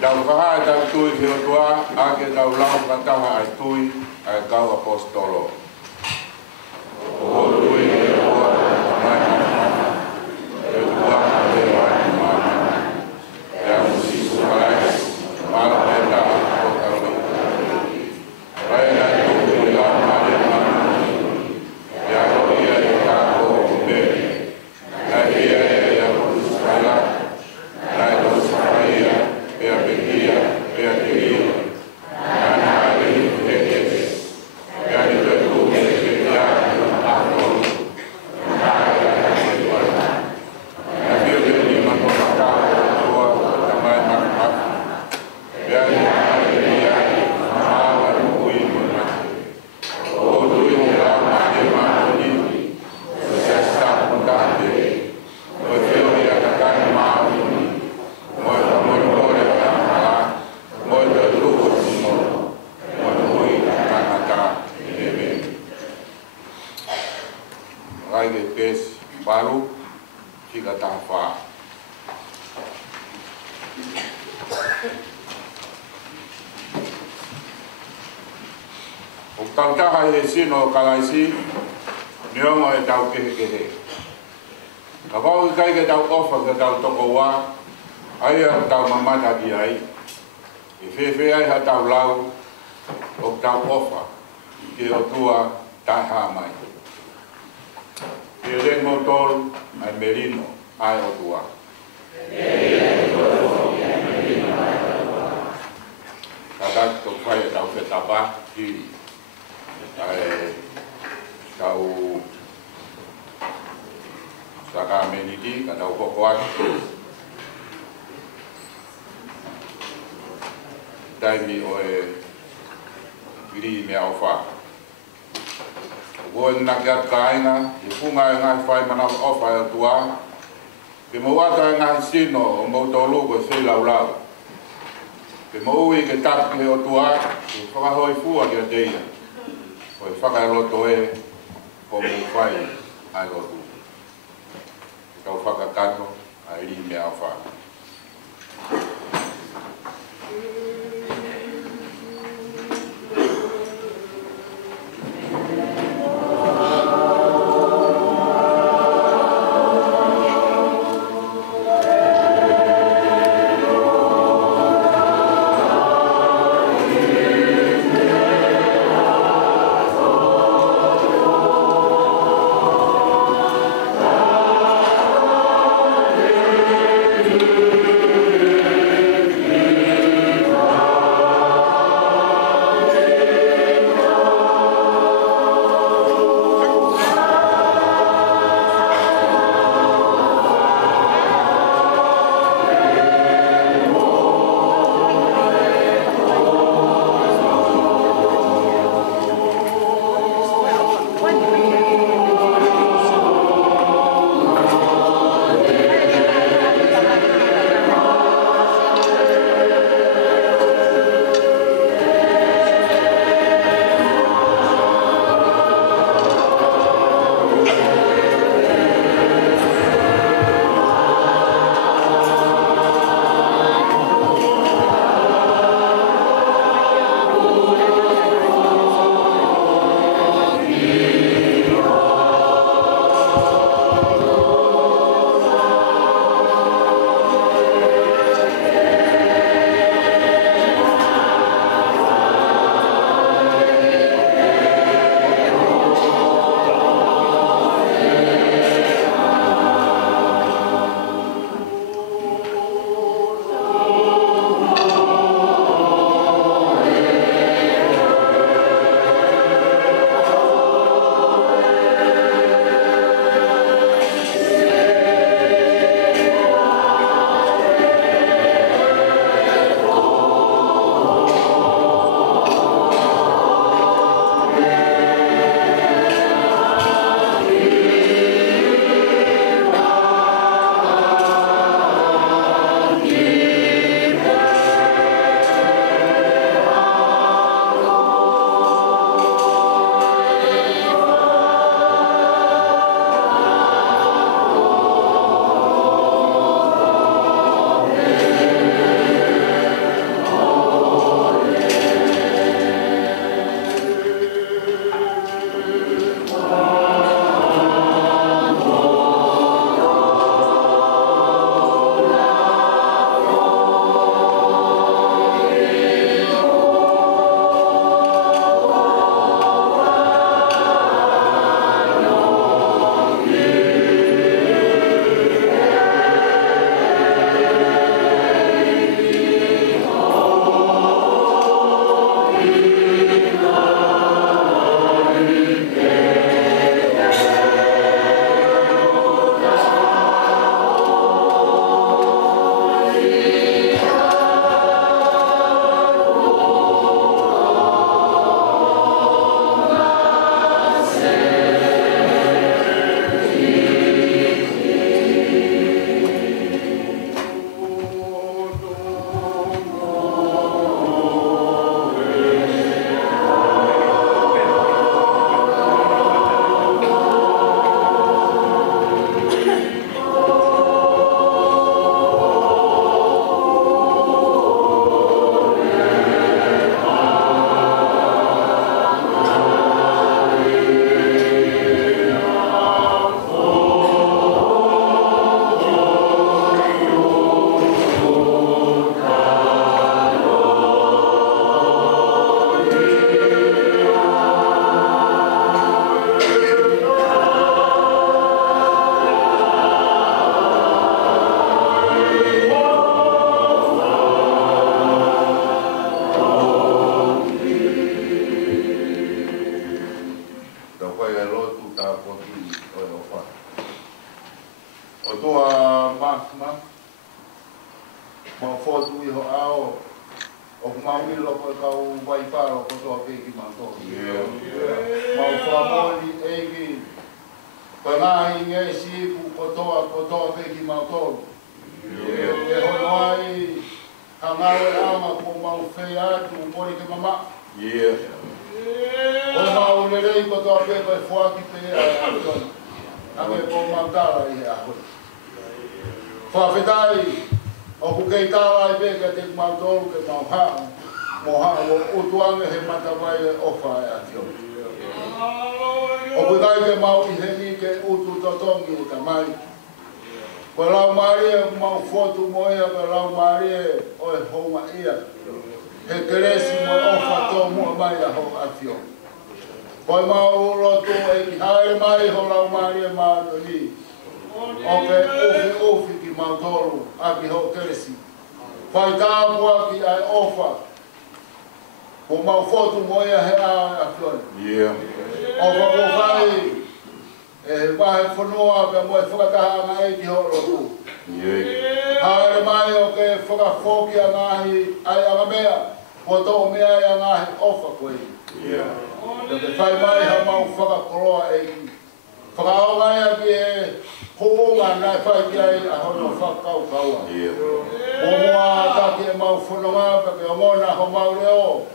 Tau kaha tau tui ki o tua, ake tau lau kataha ai tui, ai kau apostolo. O tui ki o tua, mai mama, e tua te wai mama. E a musisu kalai, mala e ta o tau ni. Rai na tuku i la mare mama. E a ia e ta o kume. Na ia e a kutu kala. Na e to sakaia. E a pekia, e a teria, ana a e te e a te tu e te ia, a tolu, a te tuala. E a te te ni matona ka, tua, tamai maka, e a te ia, a a ui muna. O tui o la mate matoni, o se sta puntante, o te o ia kakani mauni, o e tamoi Moita tuku mo, moita mui kakata neme. Rai ke pes baru, hika tafa. O tau taha e sino kalaisi, niongo e tau kehe. Ka pau i kai ke tau ofa ke tau toko wā, ai a tau mamata ki ai. I whewhe ai ha tau lau o tau ofa ki o tua tai mai. Ki ren mo tolu ai merino ai o tua. Katak to whai tau whetapa ki ai tau saka meniti ka tau kokoat. Daimi o e giri me au wha. Goe na kia kāinga, i punga e ngai whai mana o whai o tua. Ke mo wata e ngai sino o mautolu ko se lau lau. Ke mo ui ke tapu o tua, i whakahoi fua kia teia. O e whakairoto e ko mo whai ai rotu. Kau whakakato ai ri me au wha. Thank you. o maui loko kau vai paro ko to pe ki ma to ma famoli egi panai nge si ku ko to pe ki ma to e honoi hangau ama ko mau fe atu mori ke mama o mau le rei ko to pe pe fo ki pe a ame ko mantala i a ho fa fetai o ku kei tala i pe ka te mau to ke mau ha mo ha o tuanga he mata vai o fa a tio o ku dai ke mau i he ni ke utu totongi e tamai ko lau maria mau foto moia ko lau maria o e homa ia he keresi mo o fa to mo mai a ho a tio ko mau roto e ki hae mai ho lau maria ma to ni o ke ofi ki mau toru a ki ho keresi fai tā mua ki ai ofa ko mau foto moia he a tio o fa ko fai e vai fonoa pe mo whakataha mai ki horo ku. Haere mai o ke whakafoki a ngahi ai anga mea, ko tō mea ai a ngahi ofa koe. Te whai mai ha mau whakakoroa e ki. Whakao mai a ki e hoonga nai whai ki ai a hono whakau kaua. Mo moa taki e mau whanonga pe ke omona ho mau reo.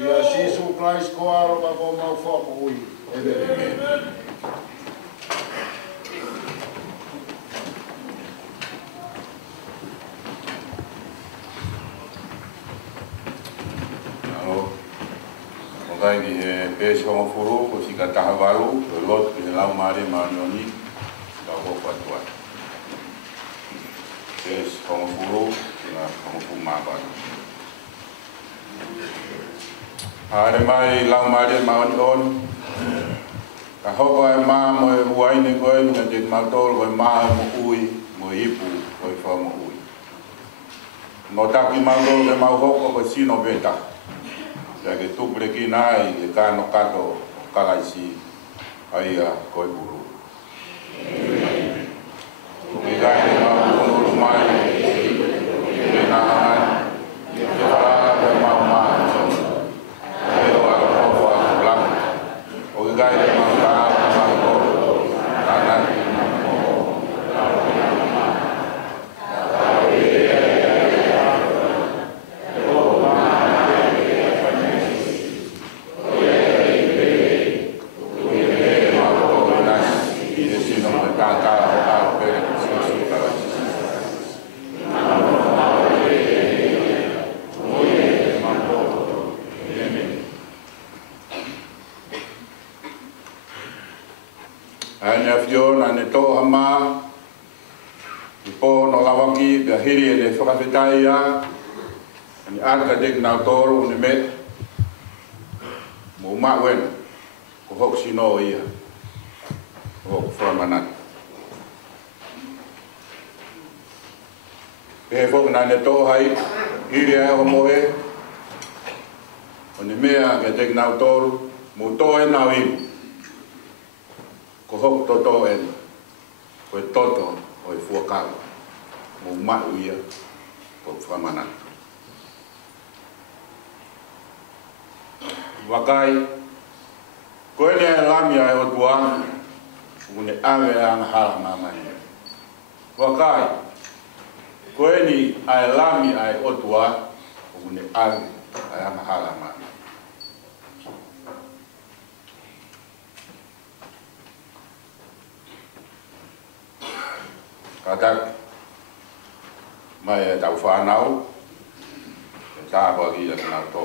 Ia Jesus Christ ko aro ka ko mau whakaui. Amen. Kai ki he pēsi hongo furu, ko si ka taha waru, ko lot ki he lau maare maanioni, ka ho patua. Pēsi hongo furu, ki na hongo furu maapana. Haere mai lau maare maanioni, ka hoko e maa mo e huaine koe, ni ka te matoro koe maa mo ui, mo ipu, koe wha mo ui. No taki matoro ke mau hoko koe sino veta. Ya que tu prequina y que cano cato cagaisi ahí a coiburu. Que gane más con los mares, que nada, que para que más más, pero a la ropa blanca. O que gane más más gordo, nada. Ne to hama i po no lawaki be hiri ne whakawhetai ia ni aka dek nau toru ne me mo ma wen ko hok sino ia hok whamanat pe hok na ne to hai hiri e o moe o ne mea ke dek nau toru mo to e nau imu ko hok toto e ko toto o fuakau mo mau ia ko whamana. Wakai ko e nea lami ai o tua une ave ang hala mamai. Wakai ko e ni ai lami ai o tua une ave ai ang hala mamai. Katak mai tau whanau e tā wagi a tana tō.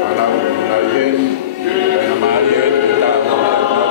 Whanau na ien, e na maari e te tā wagi a tana tō.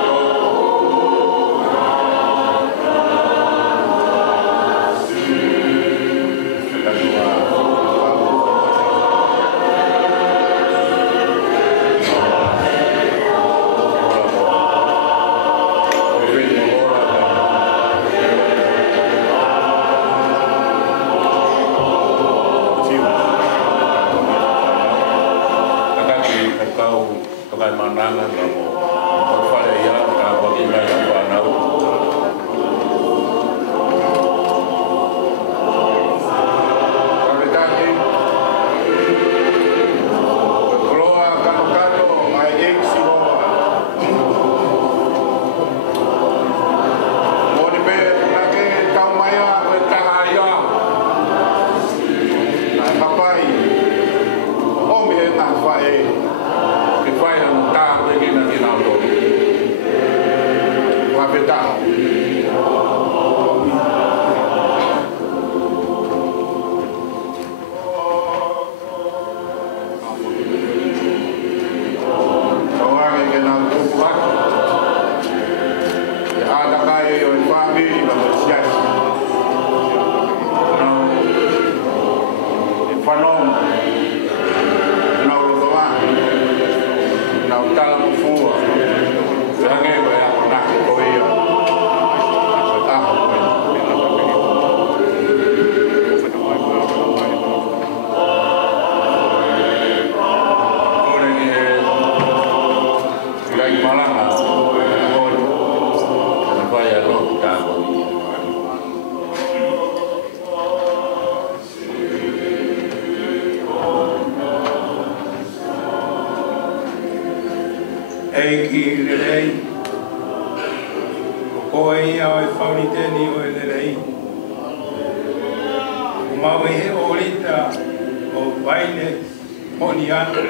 tau. Soange ke nau tupu hatu. E hata kai o i whamiri ma te siasi. Nau e whanonga. Nau rotoa. Nau tala mufua. Range ko e ako nake ko ia. Ko taho ko e. Kore ni e Rai Malanga. Vai a lontano. Ei ki le rei, o koe ia o e whauniteni o e le rei. O maui he orita o waine honi atu.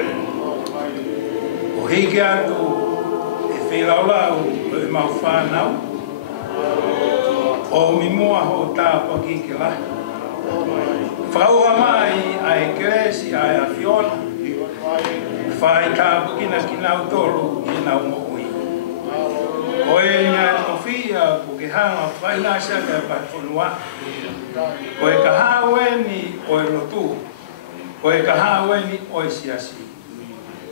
O hike atu e whiraulau o e mau whanau. O mi mua ho tā paki ke lahi. Whaua mai a e keresi a e a Fiona. Whai tā pukina ki nau tolu i nau mohui. O e ngā tofia po ke hanga whai ngā saka pa tonua. O e ka haweni o e lotu. O e ka haweni o e siasi.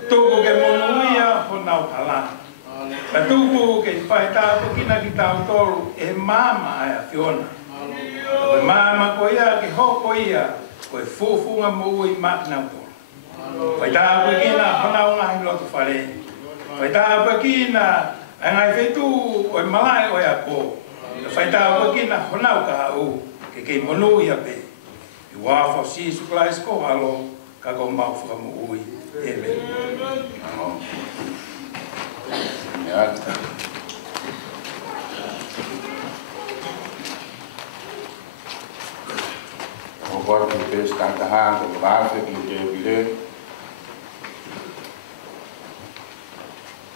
Tuku ke monuia ho nau pala. Ka tuku ke whai tā pukina ki tau tolu e mama a e a Fiona. O e mama ko ia ke hoko ia ko e fufunga mo i mak nau tolu. Whai tā pukina honau ngahi lotu whare. Whai tā pukina a ngai whetu o e malai o e a ko. Whai tā pukina honau ka hau ke kei monu ia pe. I wāwha si suklai sko halo ka ko mau whakamu ui. Amen. O kora ki pēs tātaha ko wāwhe ki te pire.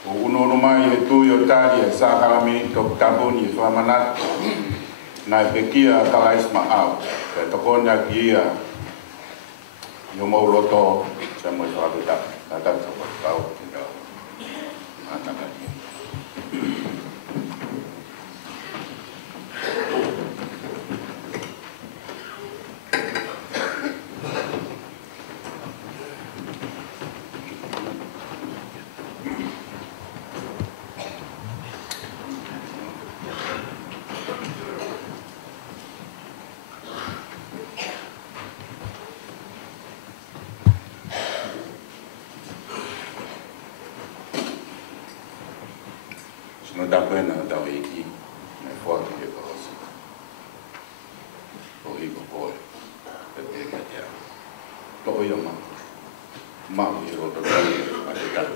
O uno mai e tui o tāri e sākarami tō tabuni e whamanat. Nai pekia kalais maau. Ke tokona ki ia. Yo mau roto sa mo whakata. Tata tō kau ki tau. Mātaka ki. No da pena da wiki me forte que cosa o higo poi per te che ya to io ma io ro da a te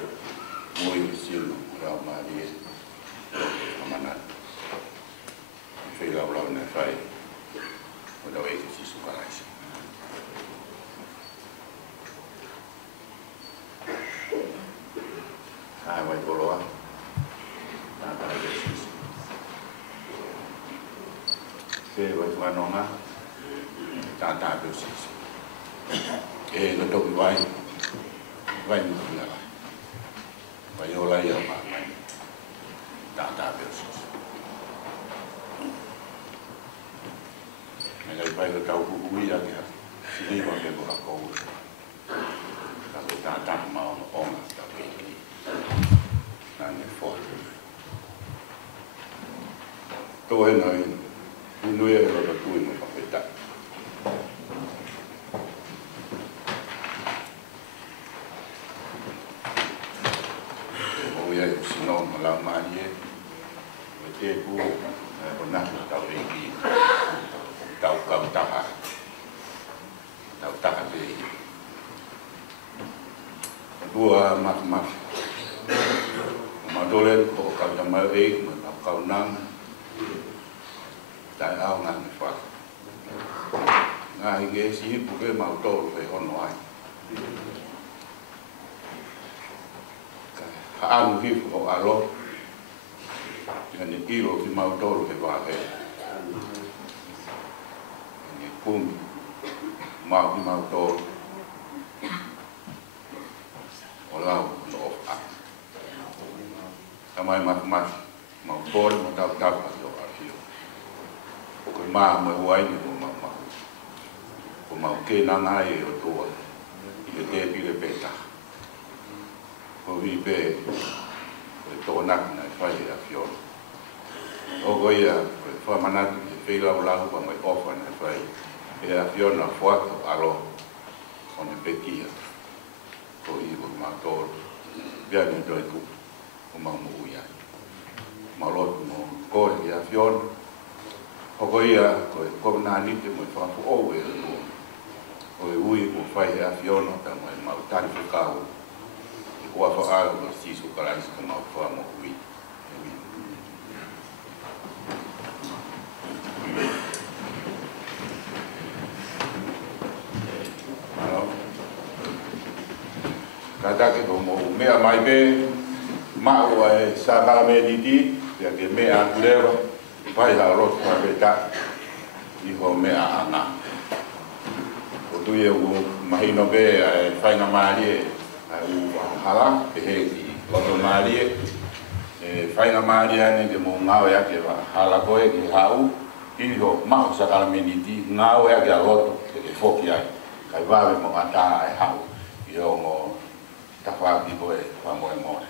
muy silo ra ma di amana fai la bla ne fai o da wiki si su canais vai colocar se vai whanonga tātā pēsis. E no toki vai nuki nara. Vai o lai au mai tātā pēsis. Me lai pai o tau kuhui a kia siriwa me mura kou. Kako tātā mao no onga ta keiki. Nane fōru. Tō he nai Nui e roda tui no whaweta. O ia e sino ma lau mahi e. O te ku o naku tau reiki. Tau kau taha. Tau taha te i. Dua mafu. O madolen o kau tamau e ma kau nang. Tai au ngā me whaka. Ngā hinge si hipu ke mau tōru e hono ai. Ha anu hipu o alo. Ni kilo ki mautoro ke wahe. Ni kumi mau ki mautoro. Olau no ofa. Kamai mas mautoro mo tau tapa yo afio. O ke maa mo wai ni mo mama. O mau ke nanga e o toa. I te pile peta. O vi pe o tōna na whai e afio. O goia, wha manati e whailau lau pa mai ofa na whai. E a whiona whuato alo o ne pekia. Ko i o mātoro. Bia ni doi ku o maumu uia. Malotu mo kore i a whiona. O goia, ko e komananite mo i whafu o e anu. O e ui o whai e a whiona ta mai mautari whakau. I kua whaau o sisu karaisi ka mau wha mo ui. Katake ko mo mea mai be mao e sa kala me diti ya ke mea kulero pai ha rot pa beta I ho mea ana o tu ye u mahino be e faina marie u hala e he o to marie e faina marie ne de mo ngao ya ke hala ko e ki hau I ho mao sa kala me diti ngao ya ke roto ke foki ai kai va mo ata e hau yo mo tawha ki koe whamoe moe.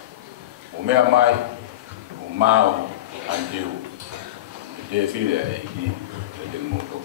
O mea mai, o mau antiu, e te whire e ki e te muto.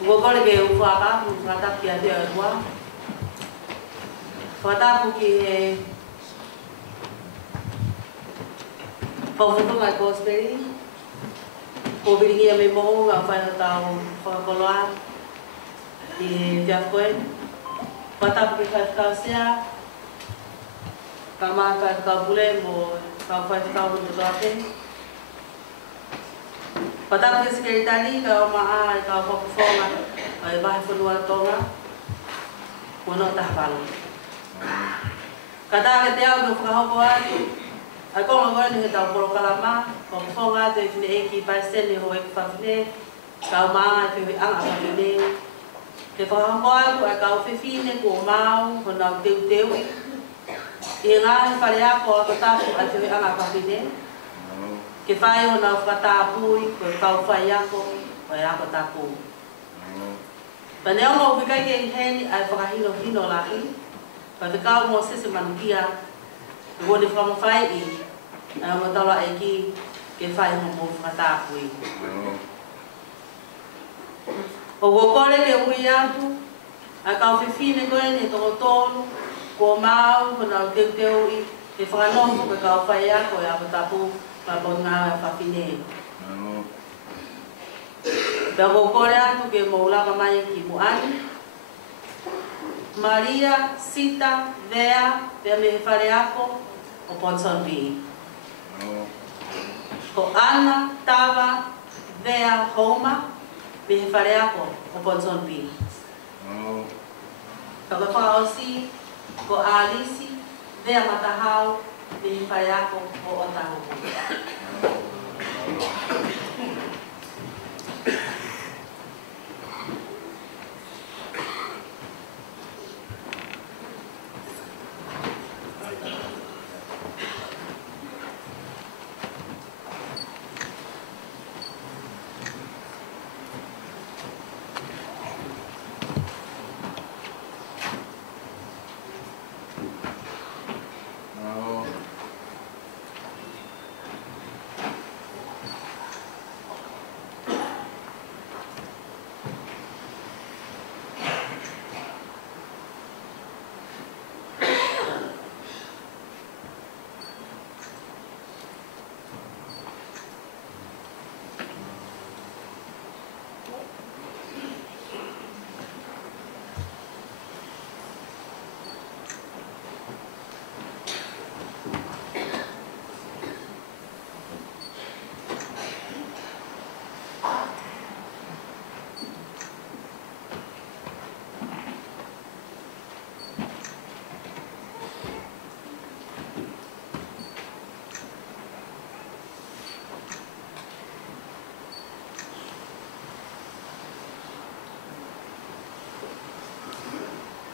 Vokole ke ufaka mfata pia dia kwa fata puki he pavuto mai prosperi pobringi me mo ga fa tao fa koloa e dia foi fata puki fa kasia kama fa ka bule mo fa fa ka mo doate Patang ke sekretari kau maa kau fokufonga ai bah funua tonga mono tahpal. Kata ke teo ke whakahopo atu ai ko ngoi ni tau polo kalama fokufonga te fine eki paisen ni hoe whawhine kau maa te hui anga whawhine ke whakahopo atu ai kau whiwhine ko mau honau teu teu i ngāhi whare ako ako tapu ai te hui anga whawhine ke whai o nau whakatapui, koe kau whai ako, koe ako tapu. Pane o ngau whikai ke heni ai whakahino hino lahi, koe whikau mō sese manukia, ke wone whamawhai i, ai o taula e ki, ke whai o mō whakatapui. O wokore ke hui atu, ai kau whiwhine koe ni toko tonu, ko mau, ko nau teu teu i, ke whakanoho koe kau whai ako, koe ako tapu, Pabon nga whawhine. Pego kore atu ke maulaka mai ki muani. Maria, Sita, Vea, Vea me whare ako, o Ponsonbi. Ko Ana, Tava, Vea, Homa, me whare ako, o Ponsonbi. Pego whaosi, ko Alisi, Vea Matahau, me whare ako, o Otahu.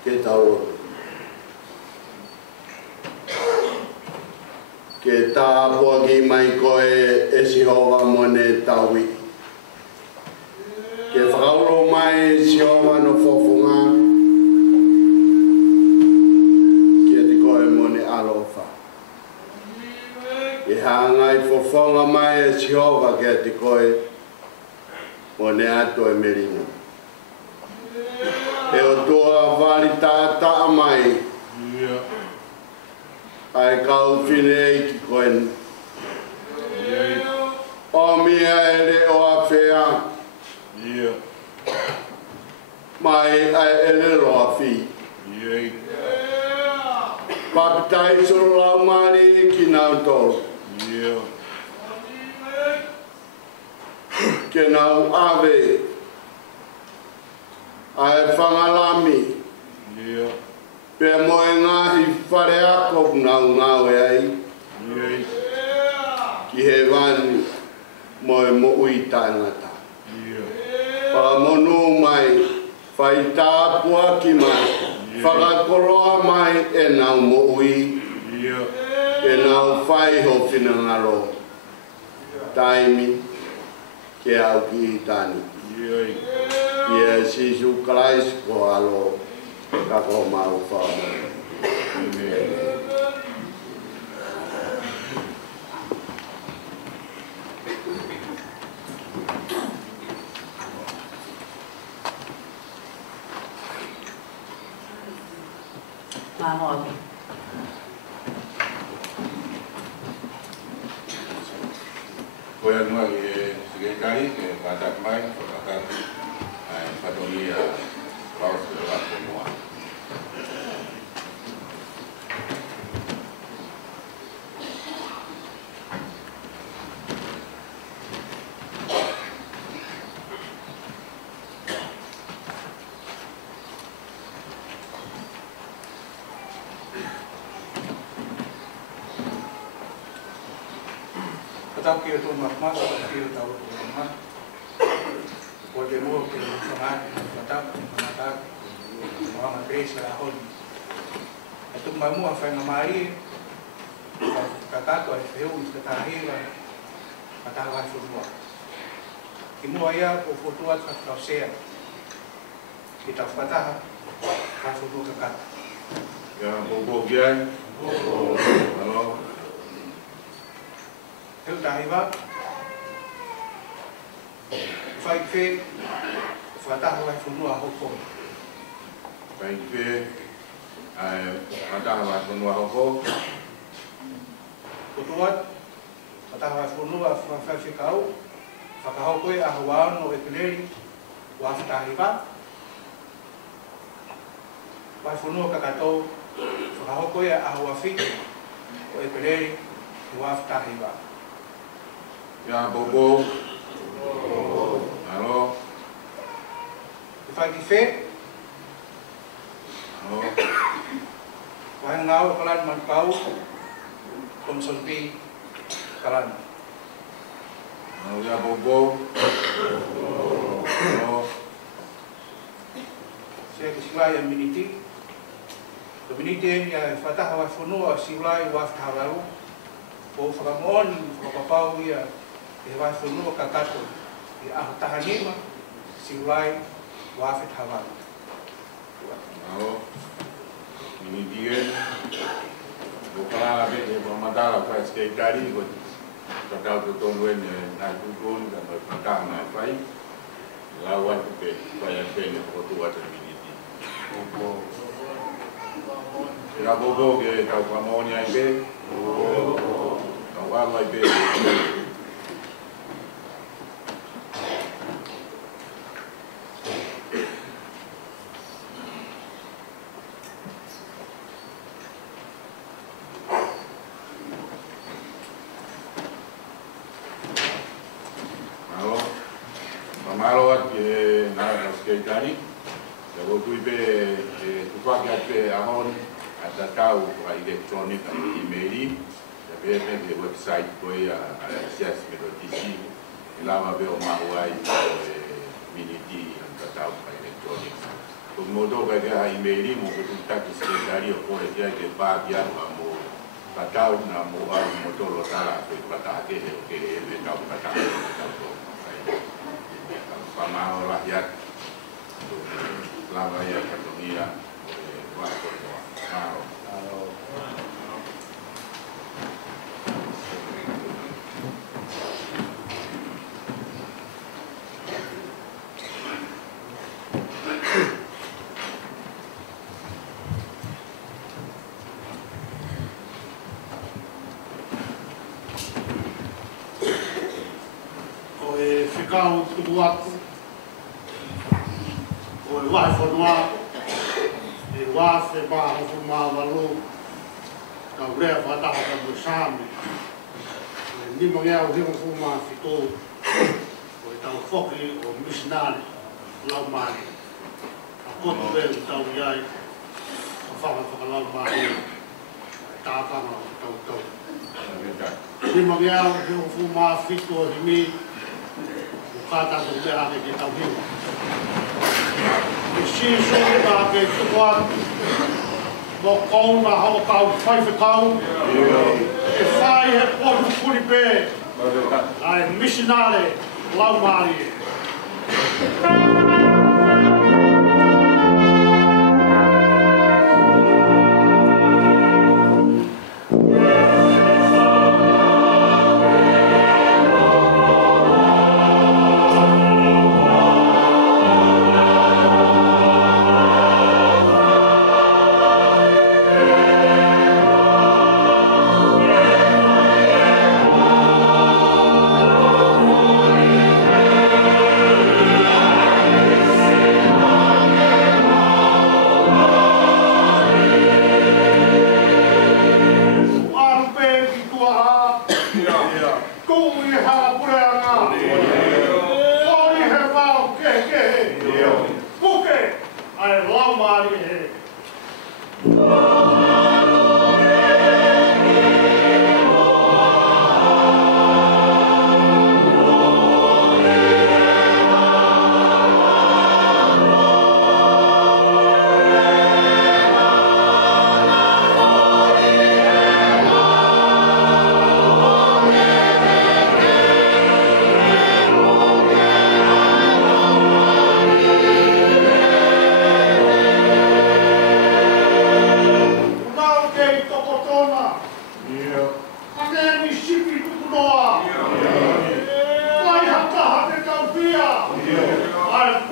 Ke tau ke tā puaki mai koe e Sihova mone taui ke whakauro mai Sihova no fofunga ke te koe mone alofa e hangai fofonga mai e Sihova ke te koe mone ato e merino e o toa wari tāta mai ai kau whine ki koen o mia ere o a whea mai ai ere roa whi papitai soro lau mari ki nau tō ke nau ave ai whangalami pe moe ngahi whare ako ngau ngau e ai ki he wani moe mo ui tangata pa monu mai whai tāpua ki mai whakakoroa mai e nau mo ui e nau whai ho whinangaro taimi ke au ki i tani Ia Sisu Christ ko alo kako mau whāma. Mahmoud. Koe anua ki e sekretari, ke patak mai, patak Padoni Paus de Moa. toki o tō makmaka ki o tau o ma. Ko te mua ke o whangāti, whataka, whanataka, whanga presa a honi. E tuk mai mua whainga maari, ka kato ai whiu i te tāhira, ka tāwai whurua. Ki mua ia ko whotua tāwhau sea, ki tau whataha, ka whurua ka kata. Ia bobo giai. Alo. Heu tāhiwa, whai whē, whataha wai whunua hoko. Pai pe ada wa kunwa ho Kutuat, whataha wai whunua whai whikau, whakahoko e ahawao no e pineri, wa whatahiwa. Wai whunua kakatou, whakahoko e ahawawhi, o e pineri, wa whatahiwa. ya bobo alo Whai ki whē, alo wai ngau kalan man pau, konsolpi kalan. alo ya bobo alo Saya ke silai yang miniti. Miniti yang whataha wai whunua silai wa whatahawaru. O whakamon, whakapau ia, e wai whunua kakato. I aho tahanima, silai wa whatahawaru. alo ini dia bukala be e madala fa skaitari ko takau to tonu en na tukun dan patang na fai lawan pe fai pe ko tu wa terminiti bobo ya bobo ke tau pamonia be tau wa be Maroat ke nara skaitari, kalau tu ibe tu pakai apa ahon ada tahu elektronik dan emaili, tapi ada website koi akses metodisi, lama be omahwai miniti yang tahu elektronik. Kemudian kalau emaili mau kita skaitari, kalau dia ke bagian kamu tahu namu motor lotara, tu patah ke tahu patah tahu. Pamao rakyat selama ya dunia waktu mau ficau tudo ato o vai formar e vai se barra formar valor da ureia vai dar para o chame nem manhã o rio formar ficou o então foco o missionário lá o mar a conta dele então ia a fala lá o mar tá para então nem manhã o rio formar ficou de mim kata tu dia ke kita hiu. Si so ta ke tuan mo kau na ho kau fai kau. E fai he por puri pe. Ai missionare lau mari.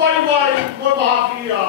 whai mai, mo mahakia.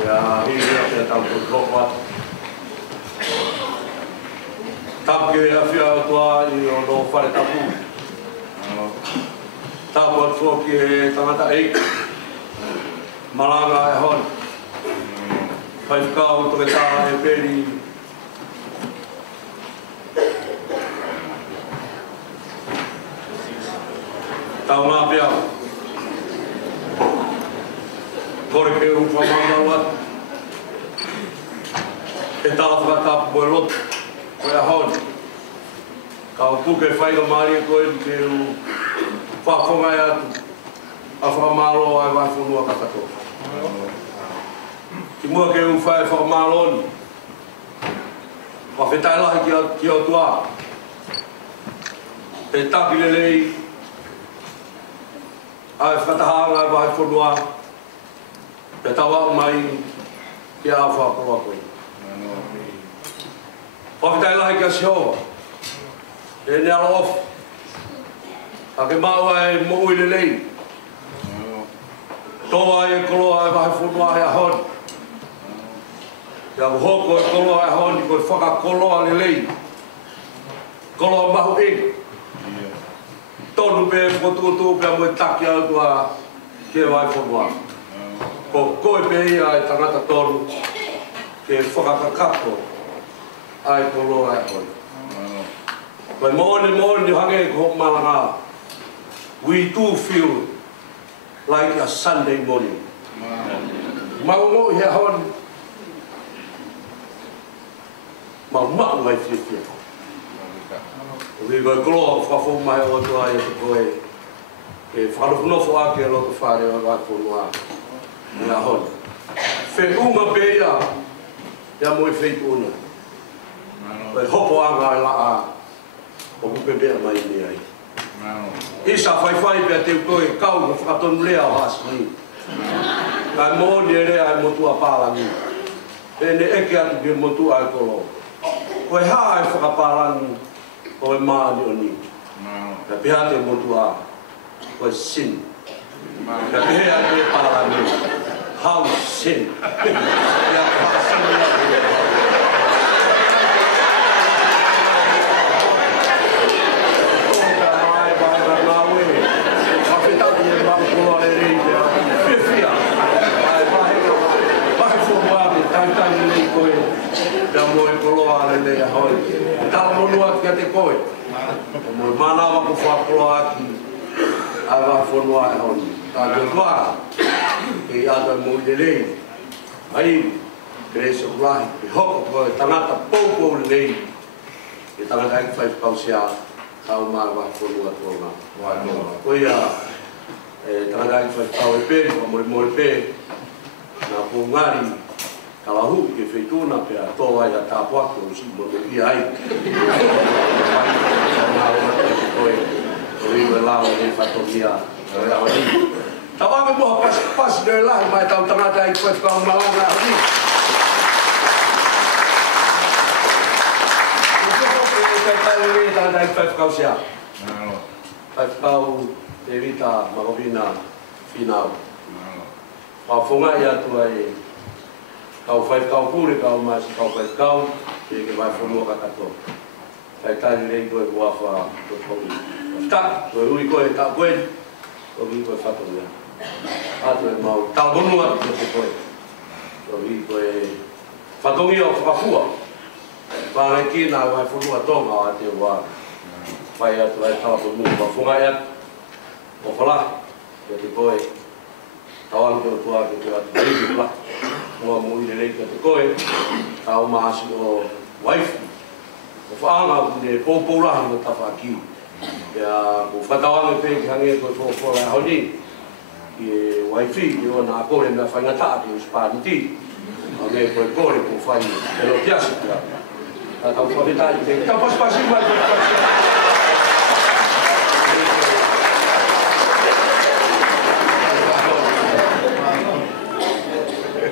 Ya, hingga kita tahu berkopat. Tapi ya, via tua ini ono fare tapu. Tapu foki tangata ik. Malanga hon. Pai kau untuk kita peri. Tahu apa ya? Porque o famado está a tratar por outro, foi a hora. Kau tu que faz o marido com que o fafonga a famalo a vai funua kakato. Timua que o faz famalo, para fetar lá que o tua. Está que ele a fatahanga vai funua. Te tawa mai ki a whakoroa koe. Whakitai lahi ki a Sihova. E ne alo off. A ke maua e mo ui le lei. Toa e koloa e wahi whunua he a hon. Ia hoko e koloa e hon i koe whakakoloa le lei. Koloa mahu e. Tonu pe whotutu pe a moe taki au tua ke wahi whunua. Ko koe pehia e tangata tonu ke whakakakato ai koloa e hoi. Koe mōne hange ko malanga. We do feel like a Sunday morning. Maungo he hon. Mau mai whiwhia. We koe koloa whawho mai o tua e te koe. E whanofo ake loto whare o wai whunua. Ia hon. Fe unga beia, ia moe fei una. Koe hopo anga e laa, o kupe bea mai ni ai. Isa whai pia te koe kau ka whakatonu lea o hasni. Kai mōni e rea e motua pālangi. E ne eke atu ki motua e kolo. Koe haa e whakapālangi, koe maani o ni. Ka piha te motua, koe sin. Ka piha te pālangi. How sin. E ata mo lei ai grace of life e hoko ko tangata popo lei e tangata ai fai pausia tau ma wa fo wa ko ia e tangata ai fai pau e pe mo pe na po ngari kalahu ke feituna pe a toa ia tapua ko si mo i ai na o ko i la o e fatoria Tawa me mo pas de lá, mas tau tangata ai koe whakau malanga ali. Kai tai tangata ai koe whakau sea. Kai whakau te rita marovina finau. Whawhonga i atu ai kau whakau kure kau mas kau whakau e ke vai whonua kakato. Kai tai rei koe huawha koe. Tak, koe hui koe tak koe. Koe hui koe whatoria. Atu e mau talbonu atu te koe. Koe koe whatongi o whakafua. Whare ki nā wai whunua tonga o ate wā. Whai atu ai talbonu wa whungai atu. O whala, te koe. Tawang te o tua ke te atu reiki whala. Mua mui le reiki te koe. Tau maasi o waifu. O whaanga ne pōpōrahi no tawhaki. Ia ko whatawanga pēki hange koe whōwhora hauni. Ki waifi, i o nā kore mea whaingata ki o Spāniti. A me koe kore ko whai e lo piasi kia. Tā tau whawhetai ki te tau paspasi mai koe pasi.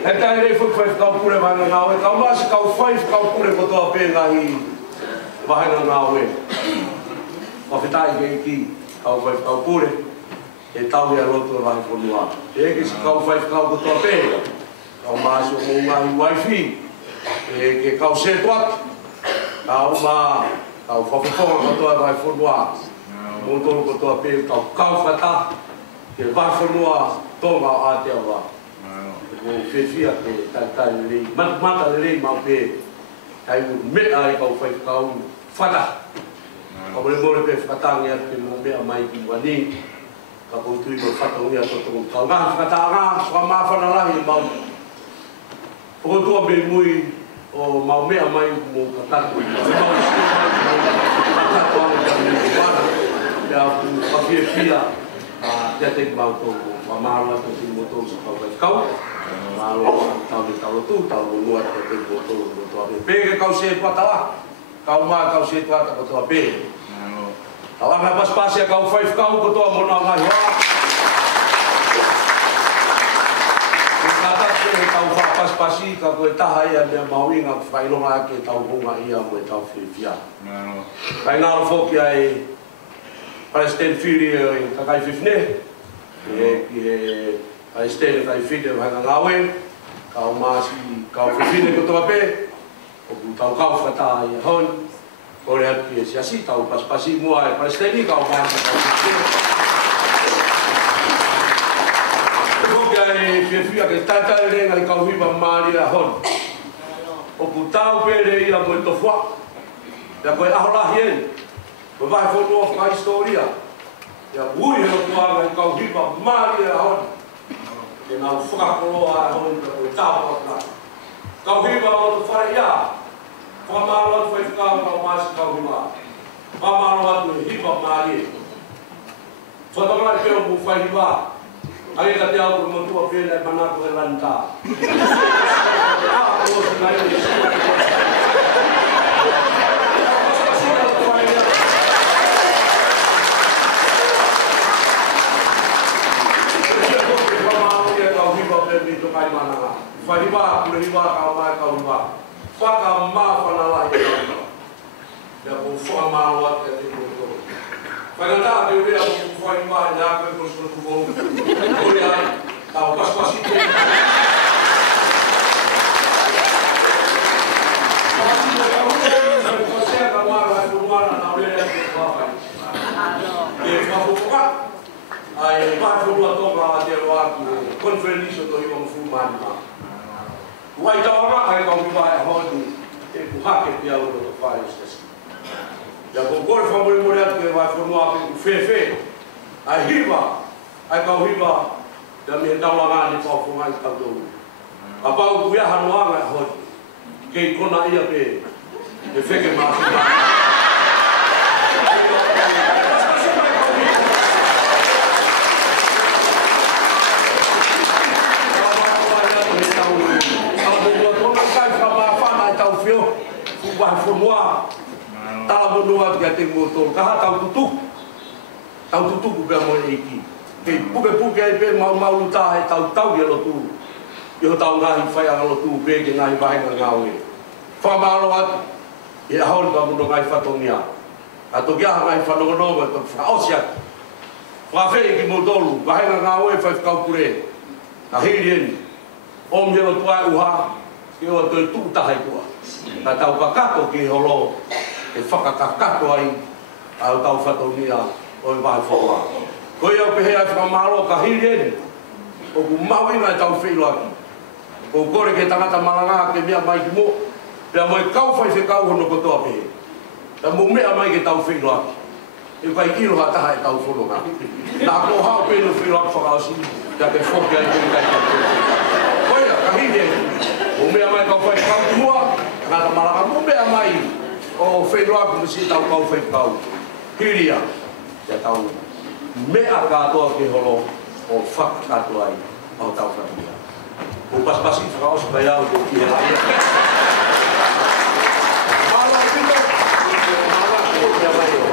He tai rei whai kau pure wahanga ngāwe. Kau masi kau whai kau pure ko toa pēngahi wahanga ngāwe. Whawhetai ki kau whai kau pure. E tau ia roto e wahi whonua. E eke si kau whai whakau ko toa pēra. kau maso ngai wifi ke kau se tuat kau ma kau fofo ko to vai fonua motor ko to pe kau fata ke vai fonua to ma a te wa o fefia ke ta le mata le ma pe ai me ai kau fai kau fata kau boleh pe fata ngia ke mo be mai ki wani kau tu mo fata ngia to kau ga fata ga so ma fa na la i mau ko to be mui o mau me mai mo kata ko kata ko ya fia ya te mau to ma la to mo to so kau malo tau tu tau luar te botol botol pe kau se pata kau ma kau se pata ko to pe kau na pas pas ya kau 5 kau ko to mo na mai wa kata se kau fa pas pasi ka ko ta ya me mau inga fai lo ma ke tau bunga ia mo tau fia kai na fo ki ai Palestine fili ka kai fifne ai stele kai fide vai na lawe kau masi kau fide ko to pe o kau kau fata ia hon o le ati si asi tau pas pasi mua e Palestine kau masi ko kai fia ke tata le ngai kau viva mari a hon o kutau pe le ia mo to fwa ya ko ahola hien ko vai fo no fa historia ya bui o tua kau viva mari a hon ke nau whakakoro a hon ko tau ka kau hiwa o tu whare ia whamaro atu e whakao kau masi kau hiwa whamaro atu e hiwa maari whatamari peo mu whai hiwa ai ka te au kuru motua pēne e manako e lanta a o si ngai o Fahiba, kulihiba, kaumai, kauhiba. Faka mafana la ya. Ya kufa mawat ya tikuto. Faganda de uria kufahiba ya ko kusukubo. Uria tau paspasite. Ai vai fulu toka te wa conference to iwa mfumani ma. Wai tawa ai ka uba hodi e ku hake pia o to fai sesi. Ya ko gol fa mo mo ke vai fulu a ku fefe. Ai hiba ai ka hiba da me tawa nga ni fa fu mai ka do. Apa ku ya hanwa nga hodi. Ke kona ia pe e feke ma. Wah semua tahu doa kita motor kah tahu tutup bukan mau iki bukan pe mau luta tahu dia lo tu yo tahu ngai fai lo tu be ke ngai vai ngawe fa malot ya hon ka mo ngai fatonia atau dia ngai fanono to fa osia fa fe ki motor vai ngawe fa ka kure ahirien om dia lo tua uha yo to tu ta hai tua ta tau kakato ki holo e whakakakato ai au tau whatonia o i vai whaua. Koe au pehea whamaro ka hirien o ku maui ngai tau whilo aki. Ko kore ke tangata maranga ke mea mai ki mo pia mo e kau whai whekau hono kotoa pehe. Ta mo mea mai ke tau whilo aki. E kai iro hataha e tau wholonga. Nā ko hao pēno whilo aki whakausi ya ke whoki ai kuri kai tau whilo. Koe ka hirien o mea mai kau whai kau mua ngata maranga mo mea mai o whilo aki masi tau kau whai kau. Hiria ya tau mea katoa ke holo o whakakato ai au tau whakia. O paspasi whakaos pai au te ki he lai. Mala pito, mala pito ya mai o.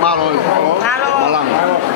Malo. Malang. Halo.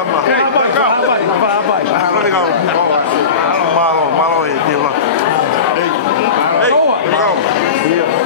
ama. Vai, malo e tio. Ei, ei,